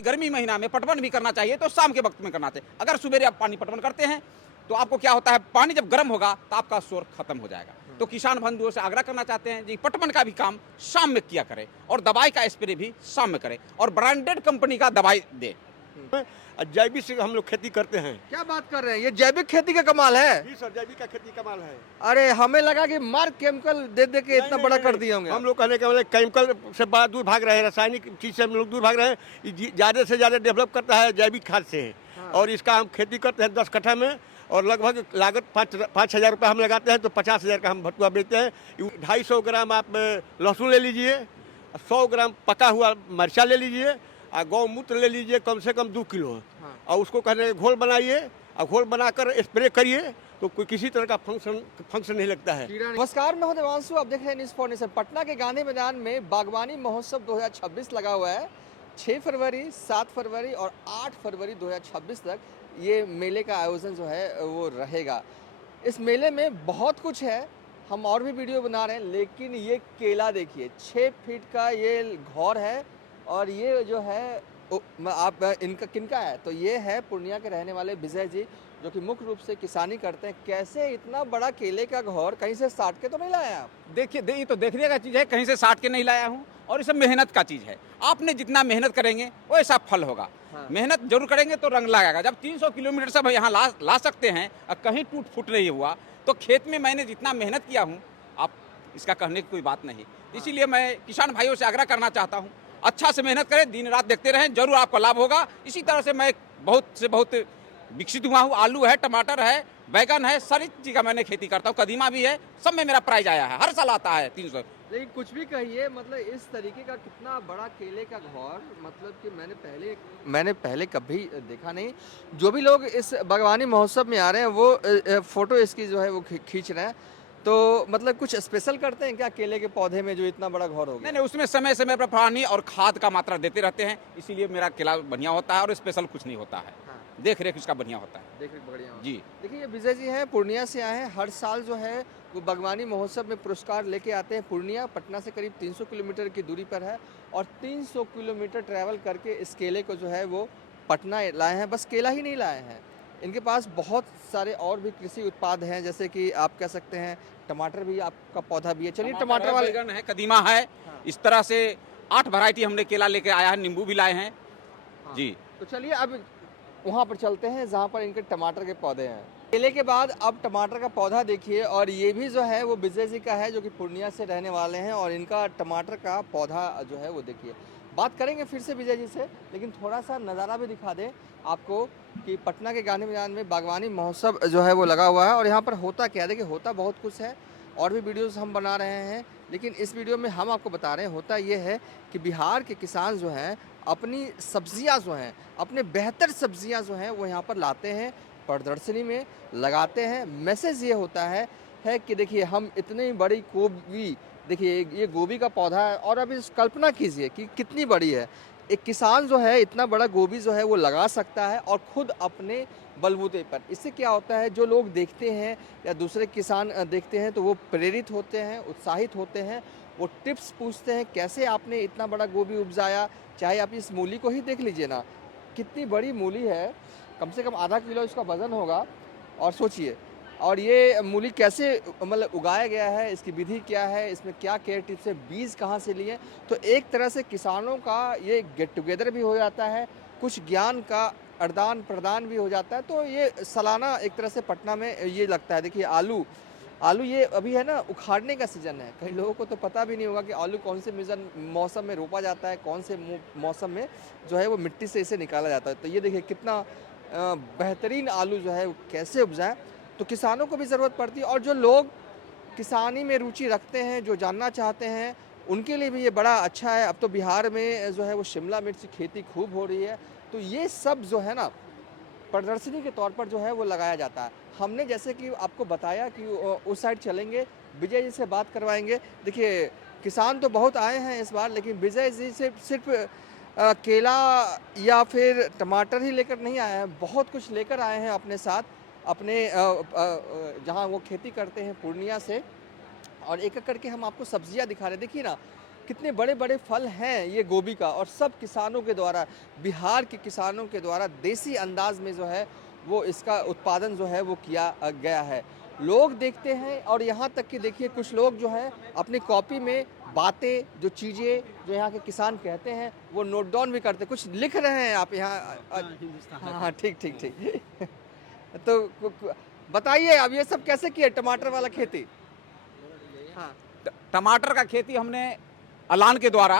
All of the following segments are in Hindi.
गर्मी महीना में पटवन भी करना चाहिए तो शाम के वक्त में करना चाहिए। अगर सुबह आप पानी पटवन करते हैं तो आपको क्या होता है, पानी जब गर्म होगा तो आपका शोर खत्म हो जाएगा। तो किसान बंधुओं से आग्रह करना चाहते हैं जी पटवन का भी काम शाम में किया करें और दवाई का स्प्रे भी शाम में करें और ब्रांडेड कंपनी का दवाई दे। जैविक से हम लोग खेती करते हैं। क्या बात कर रहे हैं, ये जैविक खेती का कमाल है। जी सर, जैविक का खेती कमाल है। अरे हमें लगा कि मार केमिकल दे दे के इतना बड़ा कर दिए होंगे। हम लोग कहने का मतलब केमिकल से बड़ा दूर भाग रहे हैं, रासायनिक चीज से हम लोग दूर भाग रहे हैं। ज़्यादा से ज़्यादा डेवलप करता है जैविक खाद से। हाँ। और इसका हम खेती करते हैं 10 कट्ठा में और लगभग लागत 5,000 रुपये हम लगाते हैं तो 50,000 का हम भटुआ बेचते हैं। 250 ग्राम आप लहसुन ले लीजिए, 100 ग्राम पका हुआ मिर्चा ले लीजिए और गौमूत्र ले लीजिए कम से कम 2 किलो। हाँ। और उसको कहने घोल बनाइए और घोल बनाकर स्प्रे करिए तो कोई किसी तरह का फंक्शन नहीं लगता है। नमस्कार, मैं हूं देवांशु, आप देख रहे हैं न्यूज़ फाउंडेशन। पटना के गांधी मैदान में बागवानी महोत्सव 2026 लगा हुआ है। 6 फरवरी, 7 फरवरी और 8 फरवरी 2026 तक ये मेले का आयोजन जो है वो रहेगा। इस मेले में बहुत कुछ है, हम और भी वीडियो बना रहे हैं, लेकिन ये केला देखिए 6 फीट का ये घौर है और ये जो है आप इनका किनका है तो ये है पूर्णिया के रहने वाले विजय जी, जो कि मुख्य रूप से किसानी करते हैं। कैसे इतना बड़ा केले का घौर कहीं से साट के तो नहीं लाया आप? देखिए ये तो देखने का चीज़ है, कहीं से साट के नहीं लाया हूँ और इसमें मेहनत का चीज़ है। आपने जितना मेहनत करेंगे वैसा फल होगा। हाँ। मेहनत जरूर करेंगे तो रंग लगाएगा। जब 300 किलोमीटर से हम यहाँ ला सकते हैं और कहीं टूट फूट नहीं हुआ तो खेत में मैंने जितना मेहनत किया हूँ, आप इसका कहने की कोई बात नहीं। इसीलिए मैं किसान भाइयों से आग्रह करना चाहता हूँ, अच्छा से मेहनत करें, दिन रात देखते रहें, जरूर आपको लाभ होगा। इसी तरह से मैं बहुत से बहुत विकसित हुआ हूँ। आलू है, टमाटर है, बैगन है, सारी चीज़ का मैंने खेती करता हूँ। कदीमा भी है, सब में मेरा प्राइज आया है, हर साल आता है 300। लेकिन कुछ भी कहिए, मतलब इस तरीके का कितना बड़ा केले का घौर, मतलब कि मैंने पहले कभी देखा नहीं। जो भी लोग इस बागवानी महोत्सव में आ रहे हैं वो फोटो इसकी जो है वो खींच रहे हैं। तो मतलब कुछ स्पेशल करते हैं क्या केले के पौधे में जो इतना बड़ा घौर हो गया? नहीं, उसमें समय समय पर पानी और खाद का मात्रा देते रहते हैं, इसीलिए मेरा केला बढ़िया होता है और स्पेशल कुछ नहीं होता है। हाँ। देख रेख इसका बढ़िया होता है। देख रेख बढ़िया जी। देखिए ये विजय जी हैं, पूर्णिया से आए हैं। हर साल जो है वो बागवानी महोत्सव में पुरस्कार लेके आते हैं। पूर्णिया पटना से करीब 300 किलोमीटर की दूरी पर है और 300 किलोमीटर ट्रैवल करके इस केले को जो है वो पटना लाए हैं। बस केला ही नहीं लाए हैं, इनके पास बहुत सारे और भी कृषि उत्पाद हैं, जैसे कि आप कह सकते हैं टमाटर भी, आपका पौधा भी है। चलिए टमाटर वाले बैगन है, कदीमा है। हाँ। इस तरह से 8 वैरायटी हमने केला लेके आया है, नींबू भी लाए हैं। हाँ। जी। तो चलिए अब वहाँ पर चलते हैं जहाँ पर इनके टमाटर के पौधे हैं। केले के बाद अब टमाटर का पौधा देखिए, और ये भी जो है वो विजय जी का है, जो कि पूर्णिया से रहने वाले हैं, और इनका टमाटर का पौधा जो है वो देखिए। बात करेंगे फिर से विजय जी से, लेकिन थोड़ा सा नज़ारा भी दिखा दें आपको कि पटना के गांधी मैदान में बागवानी महोत्सव जो है वो लगा हुआ है। और यहाँ पर होता क्या है, देखिए होता बहुत कुछ है, और भी वीडियोस हम बना रहे हैं, लेकिन इस वीडियो में हम आपको बता रहे हैं होता ये है कि बिहार के किसान जो हैं अपनी सब्जियां जो हैं, अपने बेहतर सब्जियां जो हैं वो यहाँ पर लाते हैं, प्रदर्शनी में लगाते हैं। मैसेज ये होता है कि देखिए हम इतनी बड़ी गोभी, देखिए ये गोभी का पौधा है, और अब इस कल्पना कीजिए कि कितनी बड़ी है। एक किसान जो है इतना बड़ा गोभी जो है वो लगा सकता है और खुद अपने बलबूते पर। इससे क्या होता है, जो लोग देखते हैं या दूसरे किसान देखते हैं तो वो प्रेरित होते हैं, उत्साहित होते हैं, वो टिप्स पूछते हैं कैसे आपने इतना बड़ा गोभी उपजाया। चाहे आप इस मूली को ही देख लीजिए ना, कितनी बड़ी मूली है, कम से कम आधा किलो इसका वज़न होगा। और सोचिए, और ये मूली कैसे मतलब उगाया गया है, इसकी विधि क्या है, इसमें क्या केयर टिप्स है, बीज कहाँ से लिए। तो एक तरह से किसानों का ये गेट टुगेदर भी हो जाता है, कुछ ज्ञान का आदान प्रदान भी हो जाता है। तो ये सालाना एक तरह से पटना में ये लगता है। देखिए आलू ये अभी है ना उखाड़ने का सीज़न है। कई लोगों को तो पता भी नहीं होगा कि आलू कौन से मौसम में रोपा जाता है, कौन से मौसम में जो है वो मिट्टी से इसे निकाला जाता है। तो ये देखिए कितना बेहतरीन आलू जो है वो कैसे उपजाए। तो किसानों को भी ज़रूरत पड़ती है, और जो लोग किसानी में रुचि रखते हैं, जो जानना चाहते हैं, उनके लिए भी ये बड़ा अच्छा है। अब तो बिहार में जो है वो शिमला मिर्च की खेती खूब हो रही है। तो ये सब जो है ना, प्रदर्शनी के तौर पर जो है वो लगाया जाता है। हमने जैसे कि आपको बताया कि उस साइड चलेंगे, विजय जी से बात करवाएंगे। देखिए किसान तो बहुत आए हैं इस बार, लेकिन विजय जी से सिर्फ केला या फिर टमाटर ही लेकर नहीं आए हैं, बहुत कुछ लेकर आए हैं अपने साथ, अपने जहाँ वो खेती करते हैं पूर्णिया से। और एक एक करके हम आपको सब्जियां दिखा रहे हैं। देखिए ना कितने बड़े बड़े फल हैं ये गोभी का, और सब किसानों के द्वारा, बिहार के किसानों के द्वारा देसी अंदाज में जो है वो इसका उत्पादन जो है वो किया गया है। लोग देखते हैं, और यहाँ तक कि देखिए कुछ लोग जो है अपनी कॉपी में बातें, जो चीज़ें जो यहाँ के किसान कहते हैं वो नोट डाउन भी करते हैं। कुछ लिख रहे हैं आप यहाँ? हाँ, ठीक ठीक ठीक। तो बताइए अब ये सब कैसे किया टमाटर वाला खेती? हाँ, टमाटर का खेती हमने अलान के द्वारा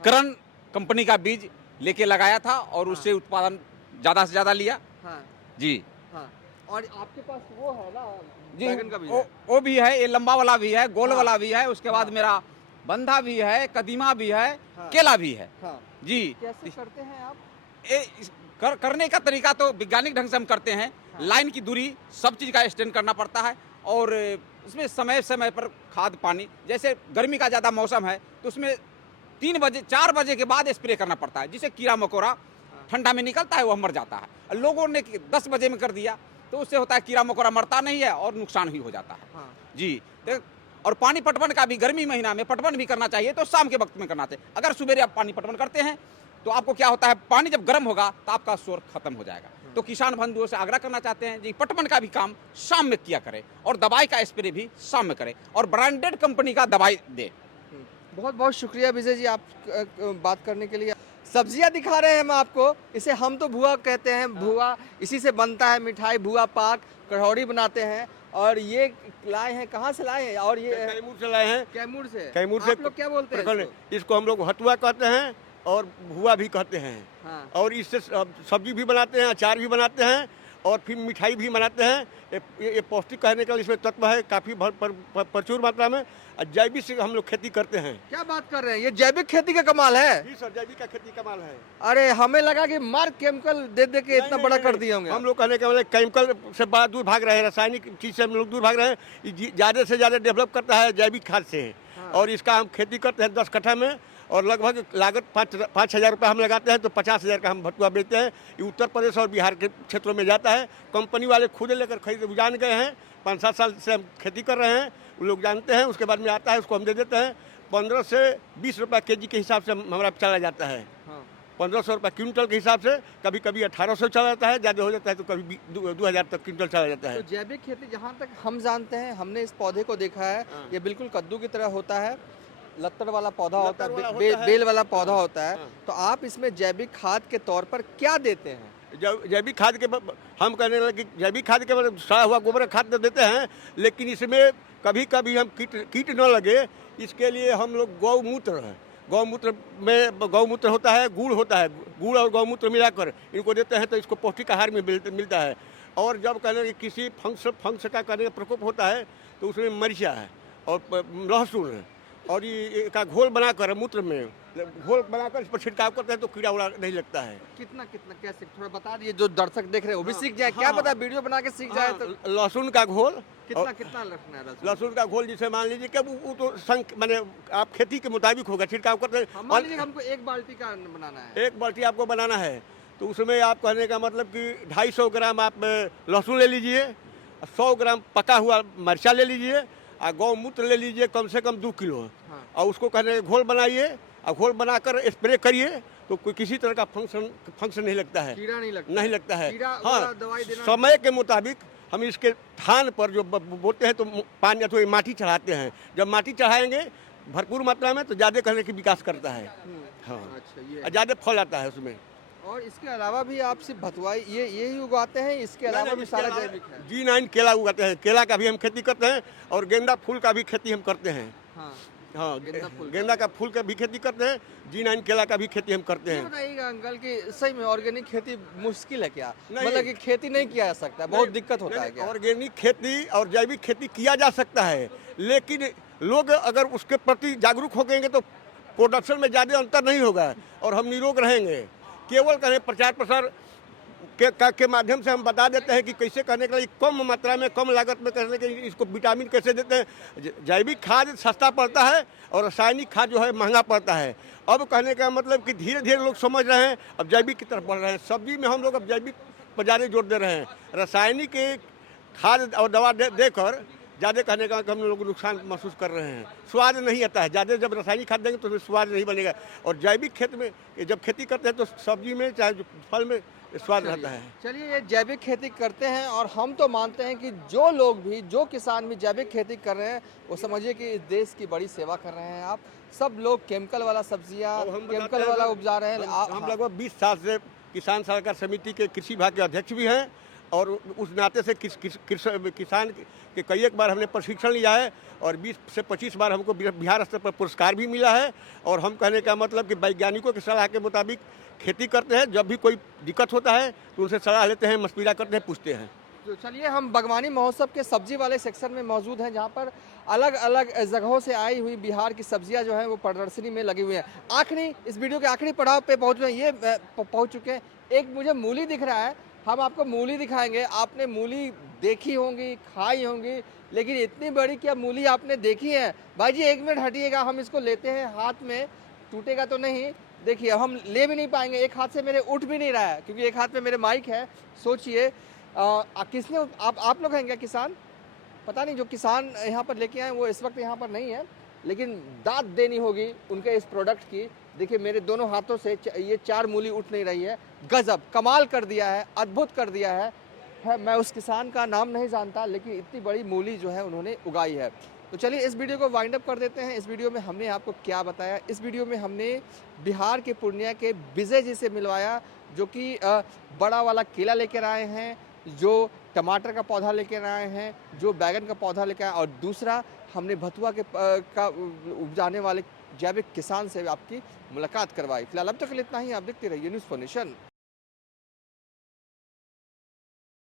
करण कंपनी का बीज लेके लगाया था, और उससे उत्पादन ज़्यादा से ज़्यादा लिया। हाँ, जी हाँ। और आपके पास वो है ना जी, बैगन का बीज है? वो भी है, ये लंबा वाला भी है, गोल हाँ। वाला भी है, उसके बाद हाँ। मेरा बंधा भी है, कदीमा भी है, हाँ। केला भी है। हाँ। जी, कैसे करते हैं आप? करने का तरीका तो वैज्ञानिक ढंग से हम करते हैं। हाँ। लाइन की दूरी सब चीज़ का एक्सटेंड करना पड़ता है, और उसमें समय समय पर खाद पानी, जैसे गर्मी का ज़्यादा मौसम है तो उसमें 3 बजे 4 बजे के बाद स्प्रे करना पड़ता है, जिससे कीड़ा मकोड़ा ठंडा में निकलता है, वो मर जाता है। लोगों ने 10 बजे में कर दिया तो उससे होता है कीड़ा मकोड़ा मरता नहीं है और नुकसान ही हो जाता है। हाँ। जी, तो और पानी पटवन का भी गर्मी महीना में पटवन भी करना चाहिए, तो शाम के वक्त में करना चाहिए। अगर सुबह आप पानी पटवन करते हैं तो आपको क्या होता है, पानी जब गर्म होगा तो आपका शोर खत्म हो जाएगा। तो किसान बंधुओं से आग्रह करना चाहते हैं जी, पटवन का भी काम शाम में किया करें, और दवाई का स्प्रे भी शाम में करें, और ब्रांडेड कंपनी का दवाई दें। बहुत बहुत शुक्रिया विजय जी आप बात करने के लिए। सब्जियां दिखा रहे हैं हम आपको, इसे हम तो भुआ कहते हैं। भुआ इसी से बनता है मिठाई, भुआ पाक, कढ़ौड़ी बनाते हैं। और ये लाए हैं, कहाँ से लाए हैं? और ये कैमूर से लाए हैं। कैमूर से? कैमूर से आप लोग क्या बोलते हैं इसको? इसको हम लोग हतुआ कहते हैं और भुआ भी कहते हैं। हाँ। और इससे सब्जी भी बनाते हैं, अचार भी बनाते हैं, और फिर मिठाई भी बनाते हैं। ये पौष्टिक कहने का इसमें तत्व है काफ़ी प्रचुर मात्रा में। और जैविक से हम लोग खेती करते हैं। क्या बात कर रहे हैं, ये जैविक खेती का कमाल है। जी सर, जैविक का खेती कमाल है। अरे हमें लगा कि मार केमिकल दे दे के इतना बड़ा कर दिए होंगे। हम लोग कहने का मतलब केमिकल से बड़ा दूर भाग रहे हैं, रासायनिक चीज़ से हम लोग दूर भाग रहे हैं। ज़्यादा से ज़्यादा डेवलप करता है जैविक खाद से। हाँ। और इसका हम खेती करते हैं 10 कट्ठा में, और लगभग लागत 5,000 रुपये हम लगाते हैं, तो 50,000 का हम भटुआ बेचते हैं। ये उत्तर प्रदेश और बिहार के क्षेत्रों में जाता है। कंपनी वाले खुद लेकर खरीद जान गए हैं, 5-7 साल से हम खेती कर रहे हैं, वो लोग जानते हैं। उसके बाद में आता है, उसको हम दे देते हैं। 15 से 20 रुपये केजी के हिसाब से हमारा चला जाता है। 1500 रुपये क्विंटल के हिसाब से, कभी कभी 1800 चला जाता है, ज़्यादा हो जाता है तो कभी 2000 तक क्विंटल चला जाता है। तो जैविक खेती जहाँ तक हम जानते हैं, हमने इस पौधे को देखा है, ये बिल्कुल कद्दू की तरह होता है, लत्तर वाला पौधा होता है, बेल वाला पौधा होता है। तो आप इसमें जैविक खाद के तौर पर क्या देते हैं? जैविक खाद के हम कहने लगे कि जैविक खाद के सड़ा हुआ गोबर खाद तो देते हैं, लेकिन इसमें कभी कभी हम कीट न लगे इसके लिए हम लोग गौमूत्र में गौमूत्र होता है, गुड़ होता है, गुड़ और गौमूत्र मिलाकर इनको देते हैं, तो इसको पौष्टिक आहार में मिलता है। और जब कहने किसी फंक्स का कहने का प्रकोप होता है तो उसमें मिर्चा है और लहसुन है, और ये का घोल बनाकर मूत्र में घोल बनाकर इस पर छिड़काव करते हैं तो कीड़ा उड़ा नहीं लगता है। कितना कैसे थोड़ा बता दीजिए, जो दर्शक देख रहे हैं वो भी सीख जाए। क्या पता वीडियो बना के सीख जाए। तो लहसुन का घोल कितना रखना है? लहसुन का घोल जिसे मान लीजिए कि वो तो माने आप खेती के मुताबिक होगा, छिड़काव करते हैं। मान लीजिए हमको 1 बाल्टी का बनाना है। 1 बाल्टी आपको बनाना है तो उसमें आप कहने का मतलब कि 250 ग्राम आप लहसुन ले लीजिए, 100 ग्राम पका हुआ मिर्चा ले लीजिए, और गौमूत्र ले लीजिए कम से कम 2 किलो। हाँ। और उसको कहने घोल बनाइए, और घोल बनाकर स्प्रे करिए तो कोई किसी तरह का फंक्शन नहीं लगता है, कीड़ा नहीं लगता है। हाँ, दवाई देना समय के मुताबिक हम इसके थान पर जो बोते हैं तो पानी अथवा माटी चढ़ाते हैं। जब माटी चढ़ाएंगे भरपूर मात्रा में तो ज़्यादा कहने की विकास करता है। हाँ, अच्छा, ये ज़्यादा फल आता है उसमें। और इसके अलावा भी आप सिर्फ भतुआई यही उगाते हैं? इसके अलावा भी सारा जैविक है? G9 केला उगाते हैं, केला का भी हम खेती करते हैं, और गेंदा फूल का भी खेती हम करते हैं। हाँ, गेंदा का फूल का भी खेती करते हैं, G9 केला का भी खेती हम करते हैं। बताइएगा अंकल कि सही में ऑर्गेनिक खेती मुश्किल है क्या? नहीं। मतलब कि खेती नहीं किया जा सकता, बहुत दिक्कत होता है क्या? ऑर्गेनिक खेती और जैविक खेती किया जा सकता है, लेकिन लोग अगर उसके प्रति जागरूक हो गएंगे तो प्रोडक्शन में ज़्यादा अंतर नहीं होगा और हम निरोग रहेंगे। केवल कहें प्रचार प्रसार के माध्यम से हम बता देते हैं कि कैसे करने के लिए कम मात्रा में कम लागत में करने के लिए इसको विटामिन कैसे देते हैं। जैविक खाद सस्ता पड़ता है और रासायनिक खाद जो है महंगा पड़ता है। अब कहने का मतलब कि धीरे धीरे लोग समझ रहे हैं, अब जैविक की तरफ बढ़ रहे हैं। सब्जी में हम लोग अब जैविक पर ज़्यादा जोर दे रहे हैं। रासायनिक खाद और दवा देकर ज़्यादा कहने का हम लोग नुकसान महसूस कर रहे हैं। स्वाद नहीं आता है, ज़्यादा जब रासायनिक खाद देंगे तो उसमें स्वाद नहीं बनेगा। और जैविक खेत में जब खेती करते हैं तो सब्जी में चाहे फल में स्वाद रहता है। चलिए, ये जैविक खेती करते हैं और हम तो मानते हैं कि जो लोग भी, जो किसान भी जैविक खेती कर रहे हैं वो समझिए कि इस देश की बड़ी सेवा कर रहे हैं। आप सब लोग केमिकल वाला सब्जियां, केमिकल वाला उपजा रहे हैं। हम लगभग 20 साल से किसान सलाहकार समिति के कृषि विभाग के अध्यक्ष भी हैं और उस नाते से किसान के कई एक बार हमने प्रशिक्षण लिया है और 20 से 25 बार हमको बिहार स्तर पर पुरस्कार भी मिला है। और हम कहने का मतलब कि वैज्ञानिकों की सलाह के मुताबिक खेती करते हैं। जब भी कोई दिक्कत होता है तो उनसे सलाह लेते हैं, मशविरा करते हैं, पूछते हैं। तो चलिए, हम बागवानी महोत्सव के सब्जी वाले सेक्शन में मौजूद हैं, जहाँ पर अलग अलग जगहों से आई हुई बिहार की सब्जियां जो हैं वो प्रदर्शनी में लगी हुई हैं। आखिरी, इस वीडियो के आखिरी पड़ाव पे पहुँच चुके हैं। एक मुझे मूली दिख रहा है, हम आपको मूली दिखाएंगे। आपने मूली देखी होंगी, खाई होंगी, लेकिन इतनी बड़ी क्या मूली आपने देखी है? भाई जी 1 मिनट हटिएगा, हम इसको लेते हैं हाथ में, टूटेगा तो नहीं। देखिए, हम ले भी नहीं पाएंगे, एक हाथ से मेरे उठ भी नहीं रहा है क्योंकि एक हाथ में मेरे माइक है। सोचिए, किसने, आप लोग हैं क्या किसान? पता नहीं, जो किसान यहाँ पर लेके आए वो इस वक्त यहाँ पर नहीं है, लेकिन दाद देनी होगी उनके इस प्रोडक्ट की। देखिए, मेरे दोनों हाथों से ये 4 मूली उठ नहीं रही है। गजब, कमाल कर दिया है, अद्भुत कर दिया है। मैं उस किसान का नाम नहीं जानता, लेकिन इतनी बड़ी मूली जो है उन्होंने उगाई है। तो चलिए, इस वीडियो को वाइंड अप कर देते हैं। इस वीडियो में हमने आपको क्या बताया? इस वीडियो में हमने बिहार के पूर्णिया के विजय जी से मिलवाया, जो कि बड़ा वाला केला लेकर आए हैं, जो टमाटर का पौधा लेकर आए हैं, जो बैगन का पौधा लेकर आए, और दूसरा हमने भथुआ के का उपजाने वाले जैविक किसान से आपकी मुलाकात करवाई। फिलहाल अब तक के लिए इतना ही। आप देखते रहिए न्यूज़ फॉर नेशन।